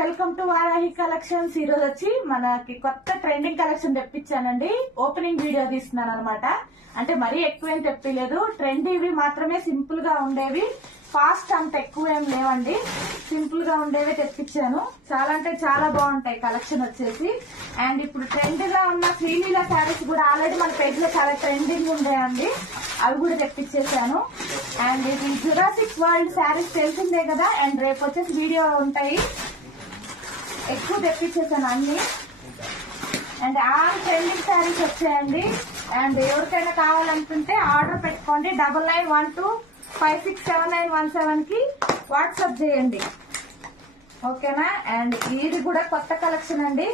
Welcome to Varahi collections. ఈ రోజు వచ్చి మనకి కొత్త ట్రెండింగ్ కలెక్షన్ తెప్పించానండి. ఓపెనింగ్ వీడియో తీస్తున్నాను అనమాట. అంటే మరీ ఎక్కువేం తెప్పిలేదు, ట్రెండీవి మాత్రమే, సింపుల్ గా ఉండేవి. ఫాస్ట్ అంత ఎక్కువ ఏం లేవండి, సింపుల్ గా ఉండేవి తెప్పించాను. చాలా అంటే చాలా బాగుంటాయి కలెక్షన్ వచ్చేసి. అండ్ ఇప్పుడు ట్రెండ్ గా ఉన్న శ్రీలీల శారీస్ కూడా ఆల్రెడీ మన పేజ్ లో చాలా ట్రెండింగ్ ఉండేయండి, అవి కూడా తెప్పించేసాను. అండ్ ఇది జురాసిక్ వరల్డ్ శారీస్ తెలిసిందే కదా. అండ్ రేపు వచ్చేసి వీడియో ఉంటాయి, ఎక్కువ తెప్పించేసాను అన్ని. అండ్ ఆల్ ట్రెండింగ్ శారీస్ వచ్చాయండి. అండ్ ఎవరికైనా కావాలనుకుంటే ఆర్డర్ పెట్టుకోండి. 9912567917 కి వాట్సాప్ చేయండి, ఓకేనా. అండ్ ఇది కూడా కొత్త కలెక్షన్ అండి.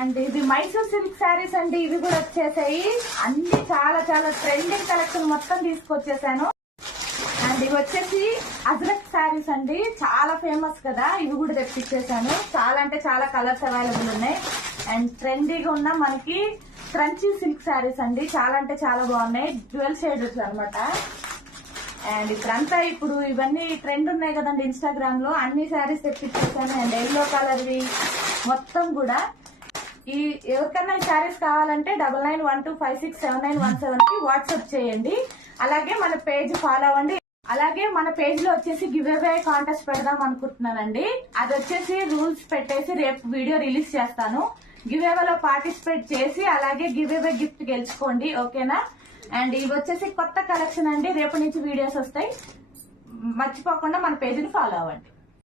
అండ్ ఇది మైసూర్ సిల్క్ శారీస్ అండి, ఇవి కూడా వచ్చేసాయి. అన్ని చాలా చాలా ట్రెండింగ్ కలెక్షన్ మొత్తం తీసుకొచ్చేసాను. అండ్ ఇవి వచ్చేసి అజ్రక్ శారీస్ అండి, చాలా ఫేమస్ కదా. ఇవి కూడా తెప్పించేసాను. చాలా అంటే చాలా కలర్స్ అవైలబుల్ ఉన్నాయి. అండ్ ట్రెండీగా ఉన్న మనకి క్రంచీ సిల్క్ శారీస్ అండి, చాలా అంటే చాలా బాగున్నాయి. డ్యూయల్ షేడ్స్ అనమాట. అండ్ ఇప్పుడంతా ఇప్పుడు ఇవన్నీ ట్రెండ్ ఉన్నాయి కదండి ఇన్స్టాగ్రామ్ లో, అన్ని శారీస్ తెప్పించేసాను. అండ్ ఎల్లో కలర్వి మొత్తం కూడా. ఈ ఎవరికైనా ఈ శారీస్ కావాలంటే 9912567917 కి వాట్సాప్ చేయండి. అలాగే మన పేజ్ ఫాలో అవ్వండి. అలాగే మన పేజ్ లో వచ్చేసి గివ్ అవే కాంటెస్ట్ పెడదాం అనుకుంటున్నానండి. అది వచ్చేసి రూల్స్ పెట్టేసి రేపు వీడియో రిలీజ్ చేస్తాను. గివ్ అవేలో పార్టిసిపేట్ చేసి అలాగే గివ్ అవే గిఫ్ట్ గెలుచుకోండి, ఓకేనా. అండ్ ఇవి వచ్చేసి కొత్త కలెక్షన్ అండి, రేపు నుంచి వీడియోస్ వస్తాయి. మర్చిపోకుండా మన పేజ్ ని ఫాలో అవ్వండి.